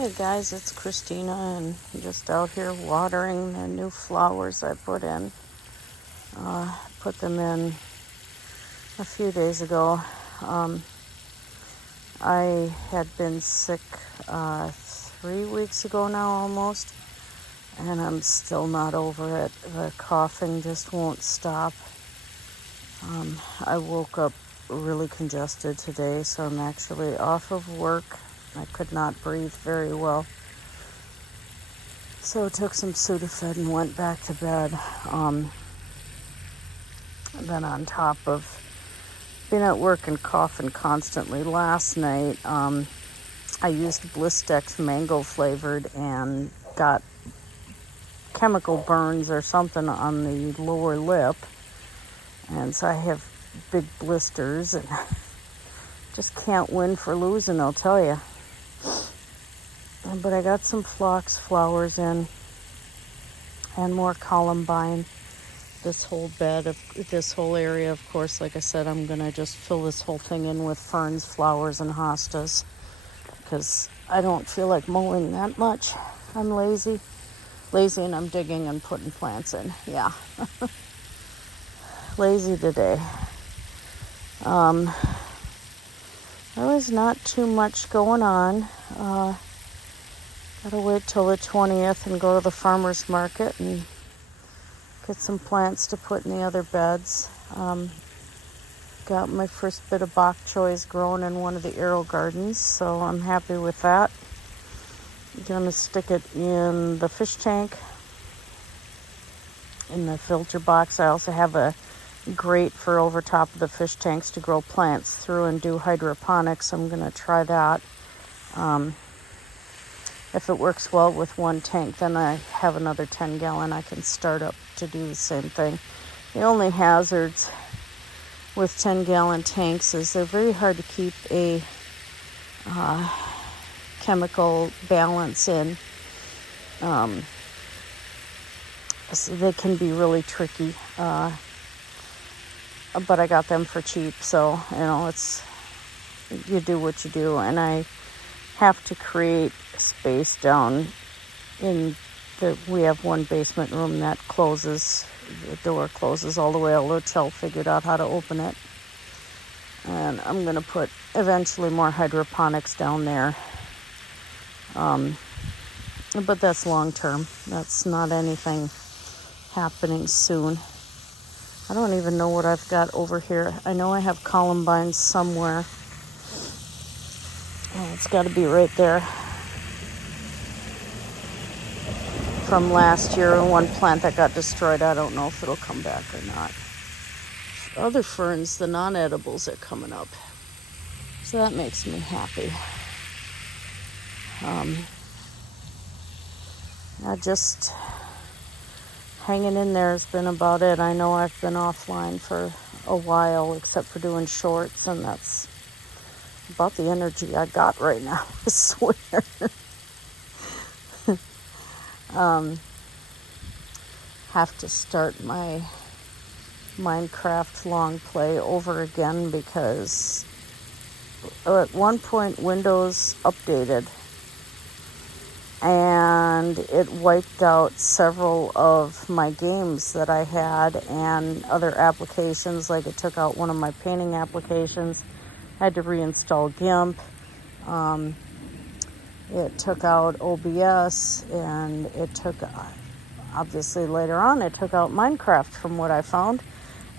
Hey guys, it's Christina and I'm just out here watering the new flowers I put in. Put them in a few days ago. I had been sick 3 weeks ago now almost, and I'm still not over it. The coughing just won't stop. I woke up really congested today, so I'm actually off of work. I could not breathe very well. So I took some Sudafed and went back to bed. Then on top of being at work and coughing constantly, last night I used Blistex mango flavored and got chemical burns or something on the lower lip. And so I have big blisters and just can't win for losing, I'll tell you. But I got some phlox flowers in and more columbine. This whole area, of course, like I said, I'm going to just fill this whole thing in with ferns, flowers, and hostas because I don't feel like mowing that much. I'm lazy and I'm digging and putting plants in. Yeah. Lazy today. There was not too much going on. Gotta wait till the 20th and go to the farmer's market and get some plants to put in the other beds. Got my first bit of bok choys grown in one of the arrow gardens, so I'm happy with that. Gonna stick it in the fish tank, in the filter box. I also have a grate for over top of the fish tanks to grow plants through and do hydroponics. I'm gonna try that. If it works well with one tank, then I have another 10-gallon I can start up to do the same thing. The only hazards with 10-gallon tanks is they're very hard to keep a chemical balance in. So they can be really tricky. But I got them for cheap, so it's you do what you do, and I have to create space down we have one basement room that closes, the door closes all the way, although Chell figured out how to open it. And I'm going to put eventually more hydroponics down there. But that's long term. That's not anything happening soon. I don't even know what I've got over here. I know I have columbines somewhere. Oh, it's got to be right there. From last year, and one plant that got destroyed. I don't know if it'll come back or not. Other ferns, the non-edibles, are coming up. So that makes me happy. Just hanging in there has been about it. I know I've been offline for a while, except for doing shorts, and that's about the energy I got right now, I swear. Have to start my Minecraft long play over again because at one point Windows updated and it wiped out several of my games that I had and other applications. Like it took out one of my painting applications. I had to reinstall GIMP. It took out OBS, and it took, obviously later on, it took out Minecraft from what I found,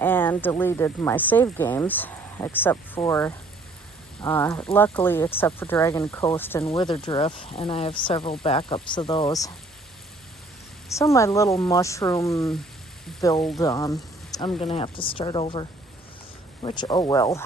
and deleted my save games, except for, luckily, except for Dragon Coast and Witherdrift, and I have several backups of those. So my little mushroom build, I'm going to have to start over, which, oh well,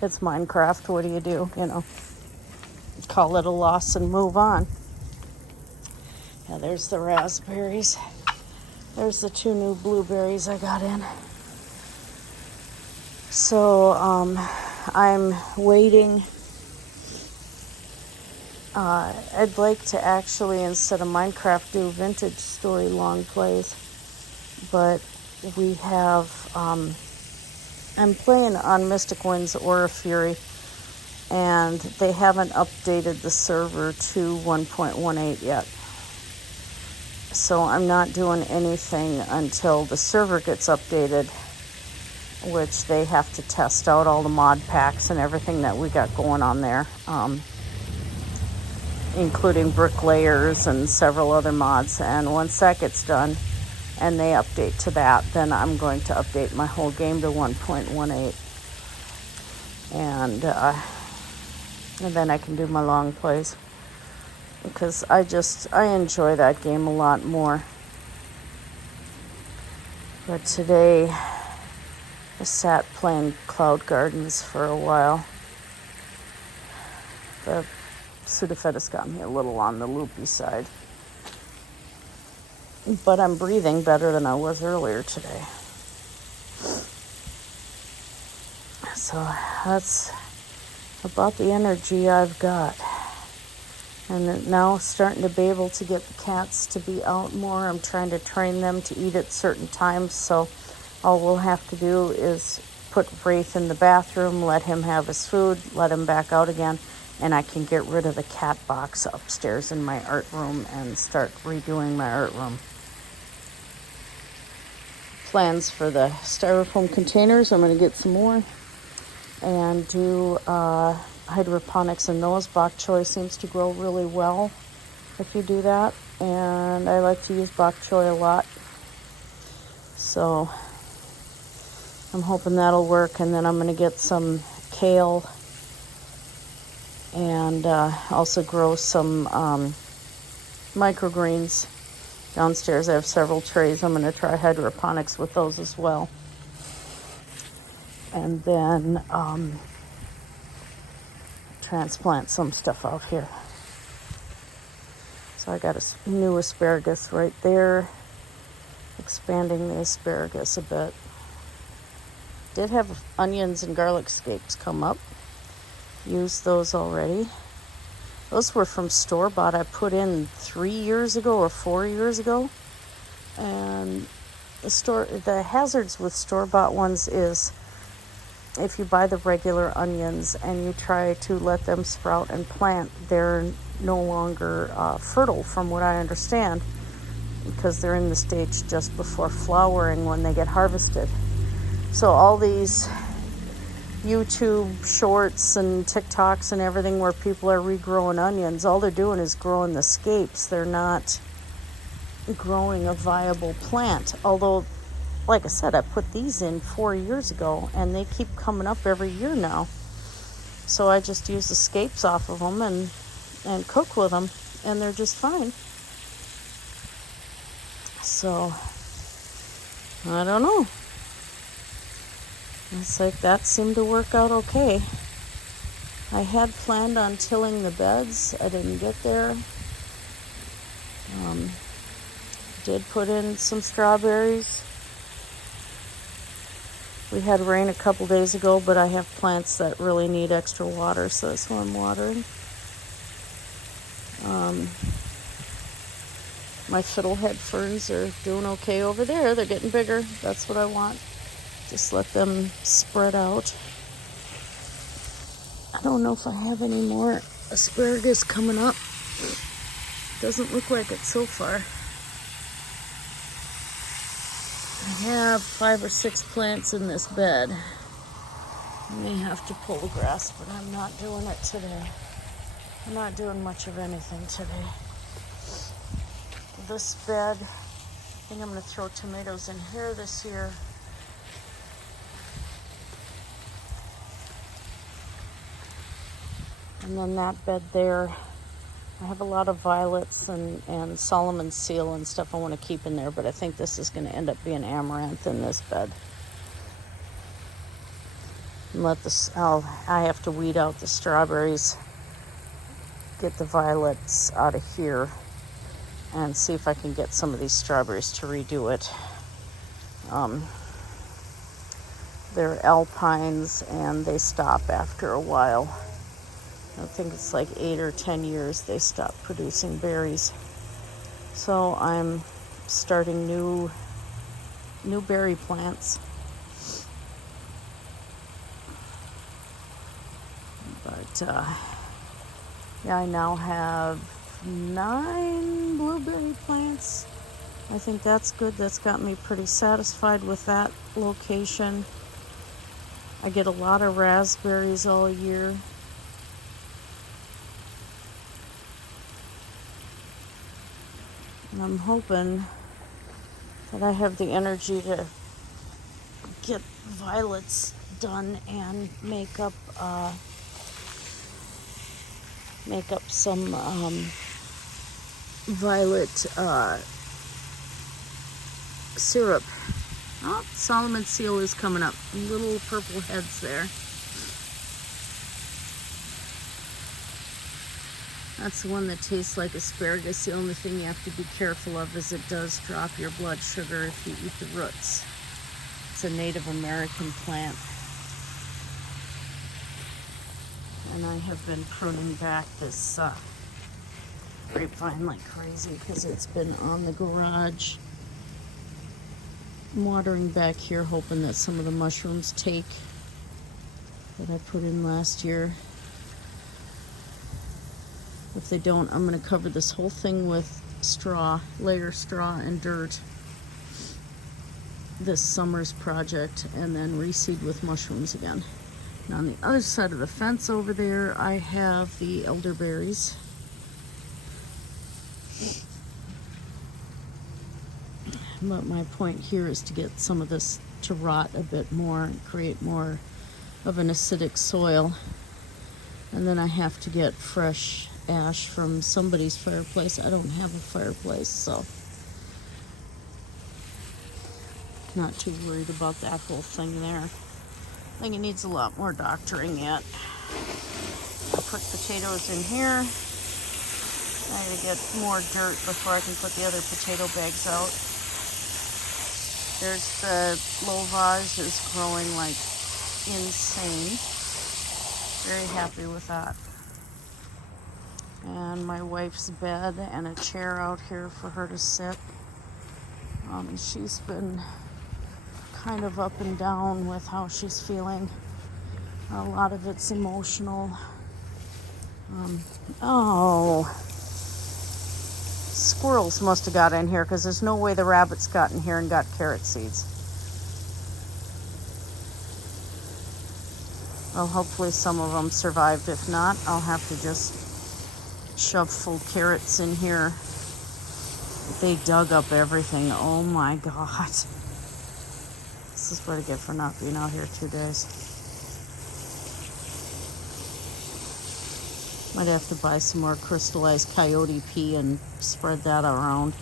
it's Minecraft, what do you do, Call it a loss and move on. Yeah, there's the raspberries. There's the 2 new blueberries I got in. So I'm waiting. I'd like to actually, instead of Minecraft, do vintage story long plays. But we have, I'm playing on Mystic Winds Aura Fury. and they haven't updated the server to 1.18 yet. So I'm not doing anything until the server gets updated, which they have to test out all the mod packs and everything that we got going on there, including bricklayers and several other mods. And once that gets done and they update to that, then I'm going to update my whole game to 1.18. And then I can do my long plays, because I enjoy that game a lot more. But today I sat playing Cloud Gardens for a while. The Sudafedis got me a little on the loopy side, but I'm breathing better than I was earlier today. So that's about the energy I've got. And now starting to be able to get the cats to be out more. I'm trying to train them to eat at certain times, so all we'll have to do is put Wraith in the bathroom, let him have his food, let him back out again, and I can get rid of the cat box upstairs in my art room and start redoing my art room. Plans for the styrofoam containers, I'm going to get some more and do hydroponics in those. Bok choy seems to grow really well if you do that, and I like to use bok choy a lot, so I'm hoping that'll work. And then I'm going to get some kale and also grow some microgreens downstairs. I have several trays. I'm going to try hydroponics with those as well. And then transplant some stuff out here. So I got a new asparagus right there, expanding the asparagus a bit. Did have onions and garlic scapes come up. Used those already. Those were from store-bought. I put in 3 years ago or 4 years ago. And the hazards with store-bought ones is if you buy the regular onions and you try to let them sprout and plant, they're no longer fertile, from what I understand, because they're in the stage just before flowering when they get harvested. So all these YouTube shorts and TikToks and everything where people are regrowing onions, all they're doing is growing the scapes. They're not growing a viable plant. Although, like I said, I put these in 4 years ago and they keep coming up every year now. So I just use the scapes off of them and cook with them, and they're just fine. So I don't know. It's like that seemed to work out okay. I had planned on tilling the beds. I didn't get there. Did put in some strawberries. We had rain a couple days ago, but I have plants that really need extra water, so that's why I'm watering. My fiddlehead ferns are doing okay over there. They're getting bigger. That's what I want. Just let them spread out. I don't know if I have any more asparagus coming up. Doesn't look like it so far. I have 5 or 6 plants in this bed. I may have to pull the grass, but I'm not doing it today. I'm not doing much of anything today. This bed, I think I'm going to throw tomatoes in here this year. And then that bed there, I have a lot of violets and Solomon's seal and stuff I want to keep in there, but I think this is going to end up being amaranth in this bed. And I have to weed out the strawberries, get the violets out of here, and see if I can get some of these strawberries to redo it. They're alpines and they stop after a while. I think it's like 8 or 10 years they stop producing berries. So I'm starting new berry plants. But yeah, I now have 9 blueberry plants. I think that's good. That's got me pretty satisfied with that location. I get a lot of raspberries all year. And I'm hoping that I have the energy to get violets done and make up some violet syrup. Oh, Solomon seal is coming up. Little purple heads there. That's the one that tastes like asparagus. The only thing you have to be careful of is it does drop your blood sugar if you eat the roots. It's a Native American plant. And I have been pruning back this grapevine like crazy because it's been on the garage. I'm watering back here hoping that some of the mushrooms take that I put in last year. If they don't, I'm going to cover this whole thing with straw, layer straw and dirt. This summer's project, and then reseed with mushrooms again. And on the other side of the fence over there, I have the elderberries. But my point here is to get some of this to rot a bit more and create more of an acidic soil. And then I have to get fresh ash from somebody's fireplace. I don't have a fireplace, so not too worried about that whole thing there. I think it needs a lot more doctoring yet. I put potatoes in here. I gotta get more dirt before I can put the other potato bags out. There's the low vase is growing like insane. Very happy with that. And my wife's bed and a chair out here for her to sit. She's been kind of up and down with how she's feeling. A lot of it's emotional. Squirrels must have got in here because there's no way the rabbits got in here and got carrot seeds. Well, hopefully some of them survived. If not, I'll have to just shove full carrots in here. They dug up everything. Oh my God. This is what I get for not being out here 2 days. Might have to buy some more crystallized coyote pea and spread that around.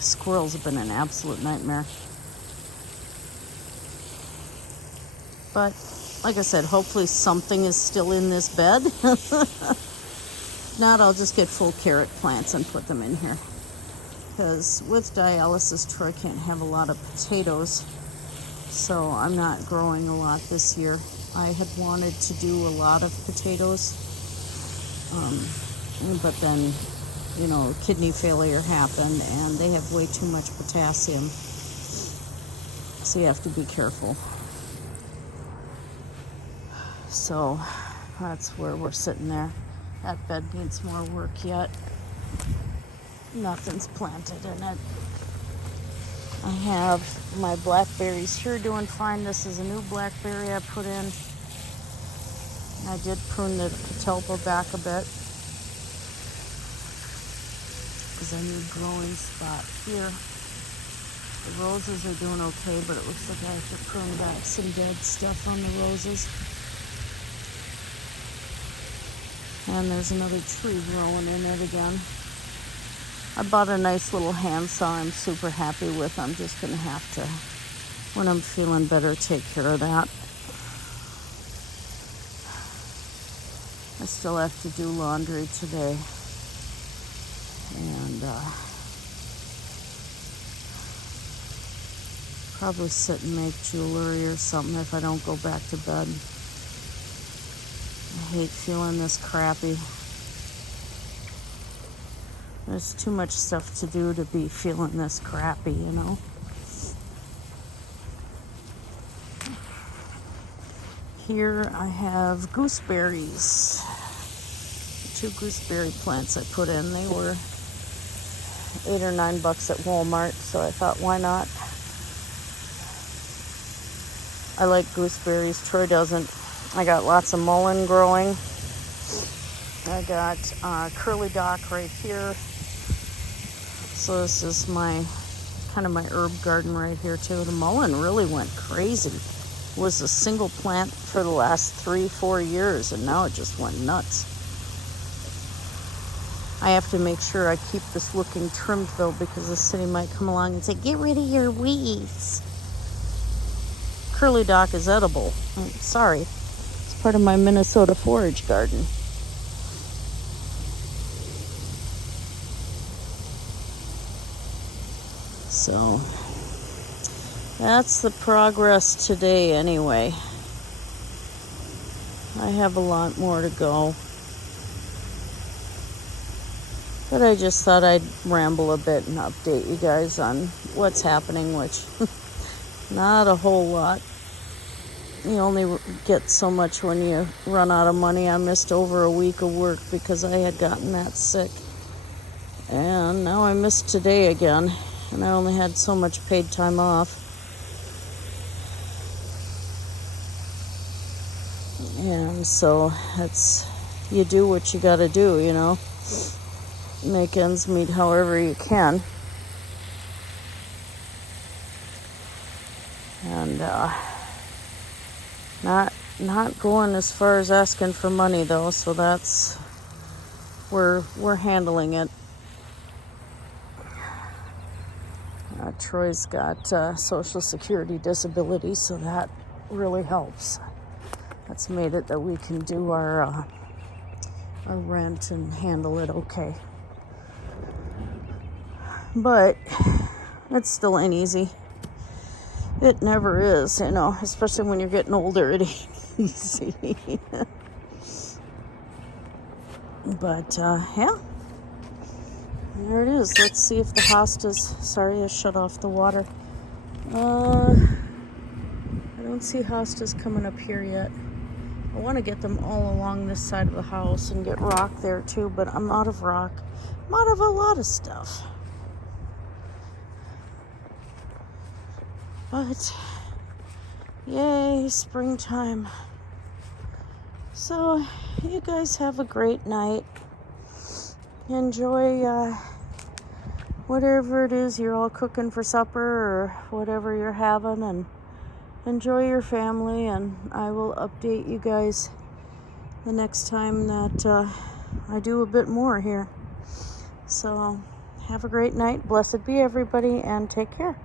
Squirrels have been an absolute nightmare. But like I said, hopefully something is still in this bed. If not, I'll just get full carrot plants and put them in here. Because with dialysis, Troy can't have a lot of potatoes. So I'm not growing a lot this year. I had wanted to do a lot of potatoes. But then, kidney failure happened and they have way too much potassium. So you have to be careful. So that's where we're sitting there. That bed needs more work yet. Nothing's planted in it. I have my blackberries here doing fine. This is a new blackberry I put in. I did prune the catalpa back a bit because I need growing spot here. The roses are doing okay, but it looks like I have to prune back some dead stuff on the roses. And there's another tree growing in it again. I bought a nice little handsaw I'm super happy with. I'm just going to have to, when I'm feeling better, take care of that. I still have to do laundry today. And probably sit and make jewelry or something if I don't go back to bed. I hate feeling this crappy. There's too much stuff to do to be feeling this crappy, here I have gooseberries. 2 gooseberry plants I put in. They were $8 or $9 at Walmart, so I thought, why not? I like gooseberries. Troy doesn't. I got lots of mullein growing. I got curly dock right here. So this is my kind of my herb garden right here too. The mullein really went crazy. It was a single plant for the last 3-4 years, and now it just went nuts. I have to make sure I keep this looking trimmed though, because the city might come along and say, get rid of your weeds. Curly dock is edible. Sorry. It's part of my Minnesota forage garden. So that's the progress today anyway. I have a lot more to go. But I just thought I'd ramble a bit and update you guys on what's happening, which not a whole lot. You only get so much when you run out of money. I missed over a week of work because I had gotten that sick. And now I missed today again. And I only had so much paid time off. And so you do what you gotta do, you know. Make ends meet however you can. And not going as far as asking for money though, so that's we're handling it. Troy's got Social Security disability, so that really helps. That's made it that we can do our rent and handle it okay. But it still ain't easy. It never is, you know, especially when you're getting older, it ain't easy. But, yeah. There it is. Let's see if the hostas... Sorry, I shut off the water. I don't see hostas coming up here yet. I want to get them all along this side of the house and get rock there too, but I'm out of rock. I'm out of a lot of stuff. But, yay, springtime. So, you guys have a great night. Enjoy whatever it is you're all cooking for supper or whatever you're having, and enjoy your family, and I will update you guys the next time that I do a bit more here. So, have a great night. Blessed be everybody, and take care.